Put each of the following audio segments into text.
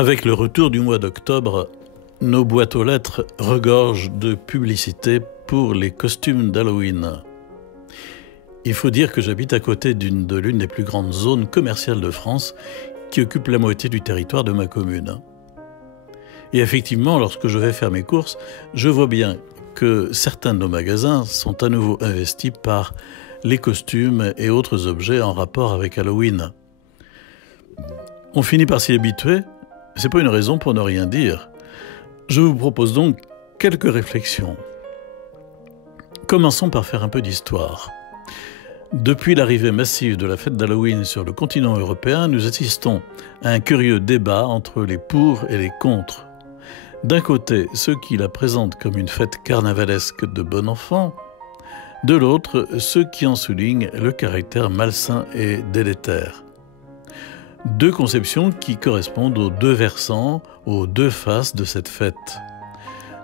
Avec le retour du mois d'octobre, nos boîtes aux lettres regorgent de publicités pour les costumes d'Halloween. Il faut dire que j'habite à côté de l'une des plus grandes zones commerciales de France qui occupe la moitié du territoire de ma commune. Et effectivement, lorsque je vais faire mes courses, je vois bien que certains de nos magasins sont à nouveau investis par les costumes et autres objets en rapport avec Halloween. On finit par s'y habituer, c'est pas une raison pour ne rien dire. Je vous propose donc quelques réflexions. Commençons par faire un peu d'histoire. Depuis l'arrivée massive de la fête d'Halloween sur le continent européen, nous assistons à un curieux débat entre les pour et les contre. D'un côté, ceux qui la présentent comme une fête carnavalesque de bon enfant, de l'autre, ceux qui en soulignent le caractère malsain et délétère. Deux conceptions qui correspondent aux deux versants, aux deux faces de cette fête.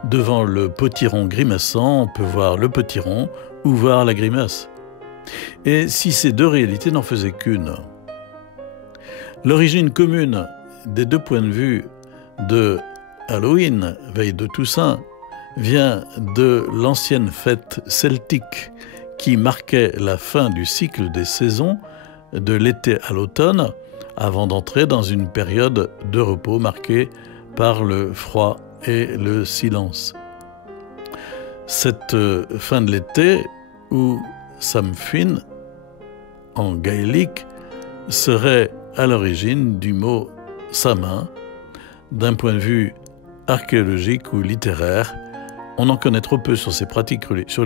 Devant le potiron grimaçant, on peut voir le potiron ou voir la grimace. Et si ces deux réalités n'en faisaient qu'une? L'origine commune des deux points de vue de Halloween, veille de Toussaint, vient de l'ancienne fête celtique qui marquait la fin du cycle des saisons, de l'été à l'automne, avant d'entrer dans une période de repos marquée par le froid et le silence. Cette fin de l'été, où Samhain, en gaélique, serait à l'origine du mot Samin. D'un point de vue archéologique ou littéraire, on en connaît trop peu sur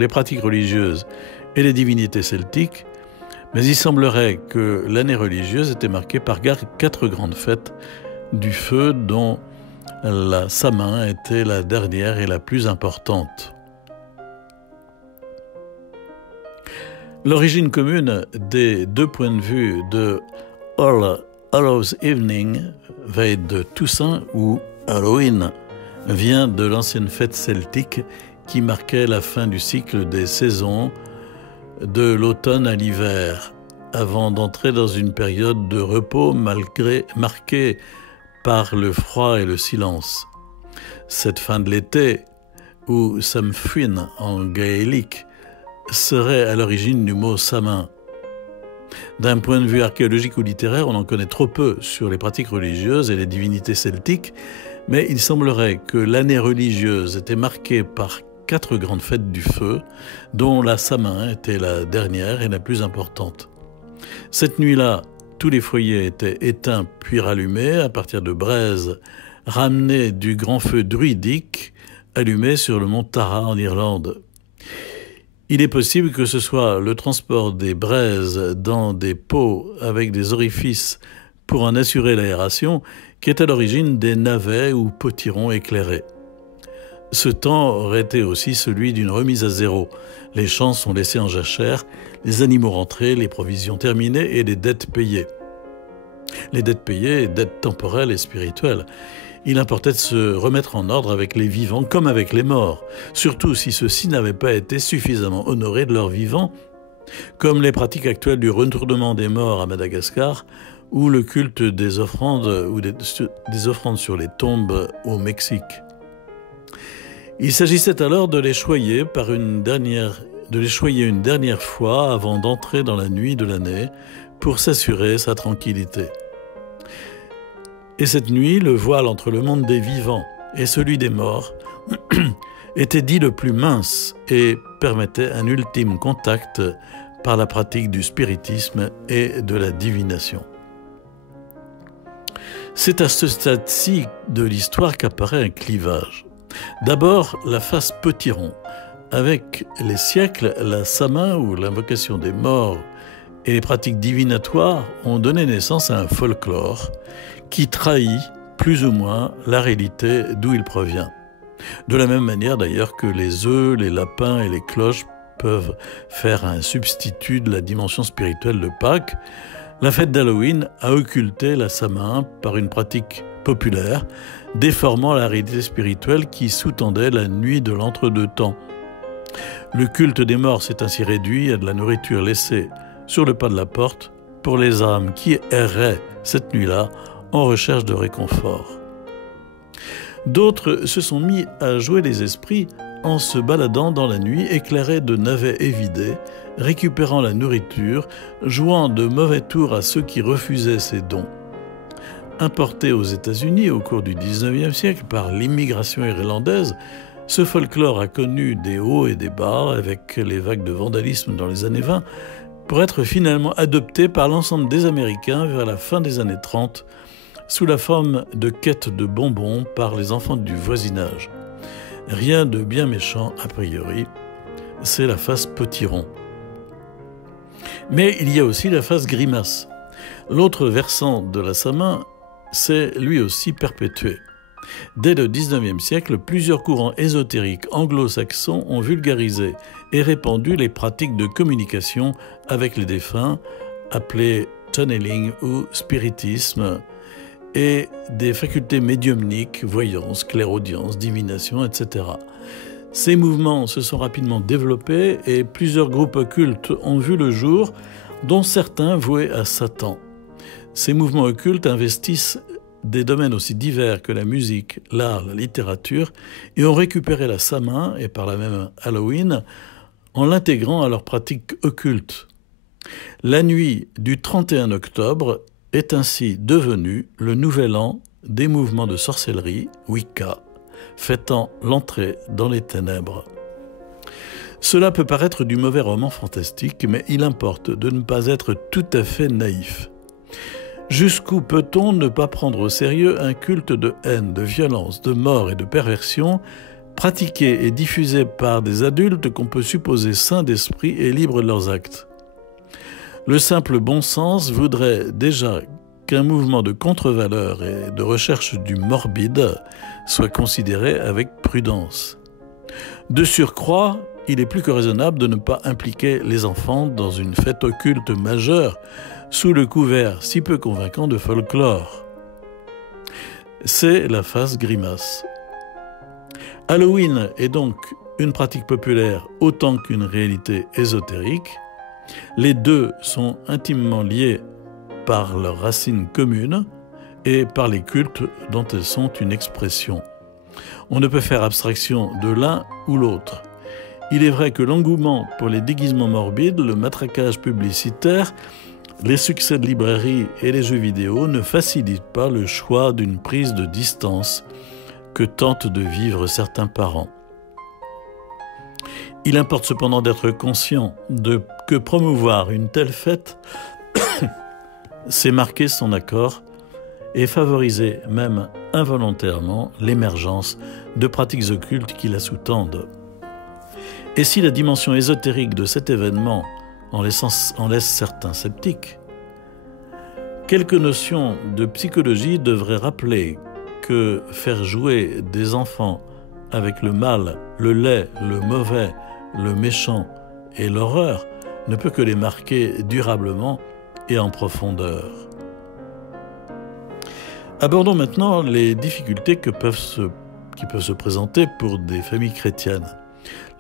les pratiques religieuses et les divinités celtiques, mais il semblerait que l'année religieuse était marquée par 4 grandes fêtes du feu dont la Samin était la dernière et la plus importante. L'origine commune des deux points de vue de All Hallows Evening, veille de Toussaint ou Halloween, vient de l'ancienne fête celtique qui marquait la fin du cycle des saisons de l'automne à l'hiver, avant d'entrer dans une période de repos marquée par le froid et le silence. Cette fin de l'été, ou Samhain en gaélique, serait à l'origine du mot Samin. D'un point de vue archéologique ou littéraire, on en connaît trop peu sur les pratiques religieuses et les divinités celtiques, mais il semblerait que l'année religieuse était marquée par 4 grandes fêtes du feu, dont la Samin était la dernière et la plus importante. Cette nuit-là, tous les foyers étaient éteints puis rallumés à partir de braises ramenées du grand feu druidique allumé sur le mont Tara en Irlande. Il est possible que ce soit le transport des braises dans des pots avec des orifices pour en assurer l'aération qui est à l'origine des navets ou potirons éclairés. Ce temps aurait été aussi celui d'une remise à zéro. Les champs sont laissés en jachère, les animaux rentrés, les provisions terminées et les dettes payées. Les dettes payées, dettes temporelles et spirituelles. Il importait de se remettre en ordre avec les vivants comme avec les morts, surtout si ceux-ci n'avaient pas été suffisamment honorés de leur vivant, comme les pratiques actuelles du retournement des morts à Madagascar ou le culte des offrandes ou des offrandes sur les tombes au Mexique. Il s'agissait alors de les choyer une dernière fois avant d'entrer dans la nuit de l'année pour s'assurer sa tranquillité. Et cette nuit, le voile entre le monde des vivants et celui des morts était dit le plus mince et permettait un ultime contact par la pratique du spiritisme et de la divination. C'est à ce stade-ci de l'histoire qu'apparaît un clivage. D'abord, la face potiron. Avec les siècles, la Samin ou l'invocation des morts et les pratiques divinatoires ont donné naissance à un folklore qui trahit plus ou moins la réalité d'où il provient. De la même manière d'ailleurs que les œufs, les lapins et les cloches peuvent faire un substitut de la dimension spirituelle de Pâques, la fête d'Halloween a occulté la Samin par une pratique populaire, déformant la réalité spirituelle qui sous-tendait la nuit de l'entre-deux-temps. Le culte des morts s'est ainsi réduit à de la nourriture laissée sur le pas de la porte pour les âmes qui erraient cette nuit-là en recherche de réconfort. D'autres se sont mis à jouer les esprits en se baladant dans la nuit éclairée de navets évidés, récupérant la nourriture, jouant de mauvais tours à ceux qui refusaient ces dons. Importé aux États-Unis au cours du XIXe siècle par l'immigration irlandaise, ce folklore a connu des hauts et des bas avec les vagues de vandalisme dans les années 20 pour être finalement adopté par l'ensemble des Américains vers la fin des années 30 sous la forme de quêtes de bonbons par les enfants du voisinage. Rien de bien méchant a priori, c'est la face potiron. Mais il y a aussi la face grimace. L'autre versant de la Samin s'est lui aussi perpétué. Dès le XIXe siècle, plusieurs courants ésotériques anglo-saxons ont vulgarisé et répandu les pratiques de communication avec les défunts, appelées channeling ou spiritisme, et des facultés médiumniques, voyance, clairaudience, divination, etc. Ces mouvements se sont rapidement développés et plusieurs groupes occultes ont vu le jour, dont certains voués à Satan. Ces mouvements occultes investissent des domaines aussi divers que la musique, l'art, la littérature, et ont récupéré la Samin, et par là même Halloween, en l'intégrant à leurs pratiques occultes. La nuit du 31 octobre est ainsi devenu le nouvel an des mouvements de sorcellerie, Wicca, fêtant l'entrée dans les ténèbres. Cela peut paraître du mauvais roman fantastique, mais il importe de ne pas être tout à fait naïf. Jusqu'où peut-on ne pas prendre au sérieux un culte de haine, de violence, de mort et de perversion, pratiqué et diffusé par des adultes qu'on peut supposer sains d'esprit et libres de leurs actes? Le simple bon sens voudrait déjà qu'un mouvement de contre-valeur et de recherche du morbide soit considéré avec prudence. De surcroît, il est plus que raisonnable de ne pas impliquer les enfants dans une fête occulte majeure sous le couvert si peu convaincant de folklore. C'est la face grimace. Halloween est donc une pratique populaire autant qu'une réalité ésotérique. Les deux sont intimement liés par leurs racines communes et par les cultes dont elles sont une expression. On ne peut faire abstraction de l'un ou l'autre. Il est vrai que l'engouement pour les déguisements morbides, le matraquage publicitaire, les succès de librairie et les jeux vidéo ne facilitent pas le choix d'une prise de distance que tentent de vivre certains parents. Il importe cependant d'être conscient que promouvoir une telle fête, c'est marquer son accord et favoriser même involontairement l'émergence de pratiques occultes qui la sous-tendent. Et si la dimension ésotérique de cet événement en laisse certains sceptiques, quelques notions de psychologie devraient rappeler que faire jouer des enfants avec le mal, le laid, le mauvais, le méchant et l'horreur ne peut que les marquer durablement et en profondeur. Abordons maintenant les difficultés qui peuvent se présenter pour des familles chrétiennes.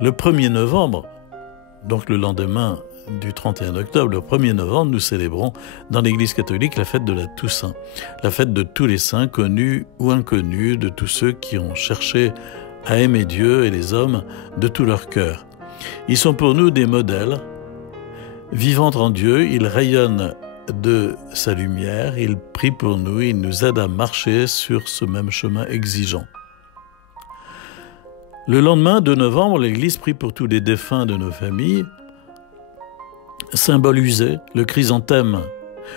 Le 1er novembre, donc le lendemain du 31 octobre, le 1er novembre, nous célébrons dans l'Église catholique la fête de la Toussaint, la fête de tous les saints connus ou inconnus, de tous ceux qui ont cherché à aimer Dieu et les hommes de tout leur cœur. Ils sont pour nous des modèles. Vivant en Dieu, ils rayonnent de sa lumière, ils prient pour nous, ils nous aident à marcher sur ce même chemin exigeant. Le lendemain, 2 novembre, l'Église prie pour tous les défunts de nos familles. Symbolisé, le chrysanthème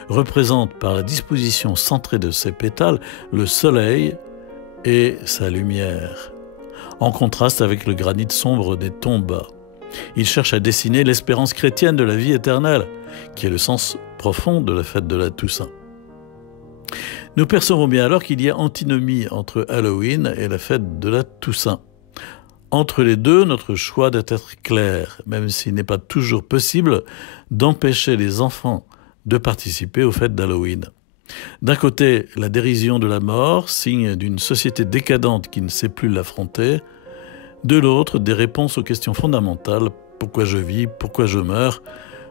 représente par la disposition centrée de ses pétales le soleil et sa lumière, en contraste avec le granit sombre des tombes. Il cherche à dessiner l'espérance chrétienne de la vie éternelle, qui est le sens profond de la fête de la Toussaint. Nous percevons bien alors qu'il y a antinomie entre Halloween et la fête de la Toussaint. Entre les deux, notre choix doit être clair, même s'il n'est pas toujours possible d'empêcher les enfants de participer aux fêtes d'Halloween. D'un côté, la dérision de la mort, signe d'une société décadente qui ne sait plus l'affronter. De l'autre, des réponses aux questions fondamentales, pourquoi je vis, pourquoi je meurs,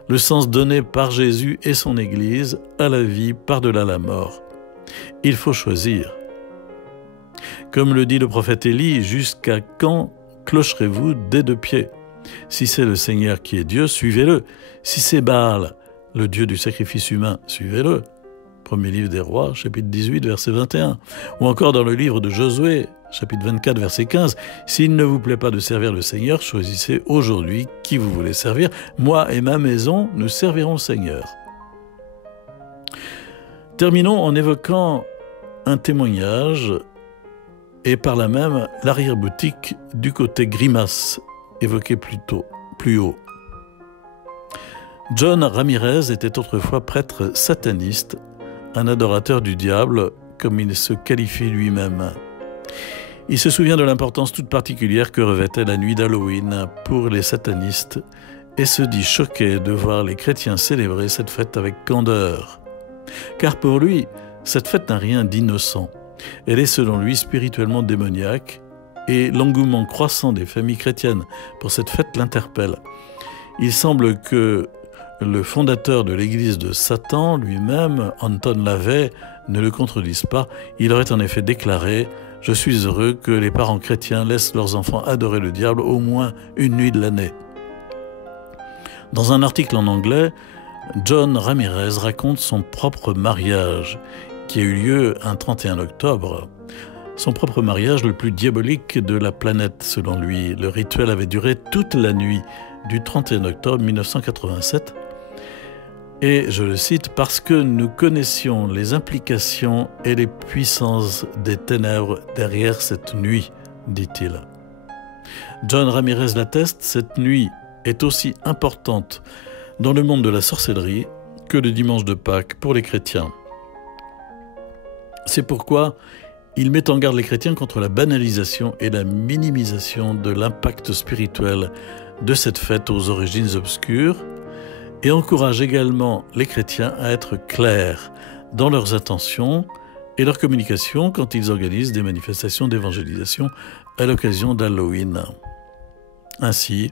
le sens donné par Jésus et son Église à la vie par-delà la mort. Il faut choisir. Comme le dit le prophète Élie, jusqu'à quand clocherez-vous des deux pieds? Si c'est le Seigneur qui est Dieu, suivez-le. Si c'est Baal, le Dieu du sacrifice humain, suivez-le. Premier livre des Rois, chapitre 18, verset 21. Ou encore dans le livre de Josué, chapitre 24, verset 15. S'il ne vous plaît pas de servir le Seigneur, choisissez aujourd'hui qui vous voulez servir. Moi et ma maison, nous servirons le Seigneur. Terminons en évoquant un témoignage et par là même l'arrière-boutique du côté grimace, évoqué plus haut. John Ramirez était autrefois prêtre sataniste, un adorateur du diable, comme il se qualifie lui-même. Il se souvient de l'importance toute particulière que revêtait la nuit d'Halloween pour les satanistes et se dit choqué de voir les chrétiens célébrer cette fête avec candeur. Car pour lui, cette fête n'a rien d'innocent. Elle est selon lui spirituellement démoniaque et l'engouement croissant des familles chrétiennes pour cette fête l'interpelle. Il semble que le fondateur de l'église de Satan lui-même, Anton LaVey, ne le contredise pas. Il aurait en effet déclaré « Je suis heureux que les parents chrétiens laissent leurs enfants adorer le diable au moins une nuit de l'année. » Dans un article en anglais, John Ramirez raconte son propre mariage qui a eu lieu un 31 octobre. Son propre mariage le plus diabolique de la planète selon lui. Le rituel avait duré toute la nuit du 31 octobre 1987. Et, je le cite, « parce que nous connaissions les implications et les puissances des ténèbres derrière cette nuit », dit-il. John Ramirez l'atteste, cette nuit est aussi importante dans le monde de la sorcellerie que le dimanche de Pâques pour les chrétiens. C'est pourquoi il met en garde les chrétiens contre la banalisation et la minimisation de l'impact spirituel de cette fête aux origines obscures et encourage également les chrétiens à être clairs dans leurs intentions et leur communication quand ils organisent des manifestations d'évangélisation à l'occasion d'Halloween. Ainsi,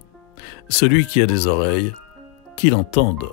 celui qui a des oreilles, qu'il entende.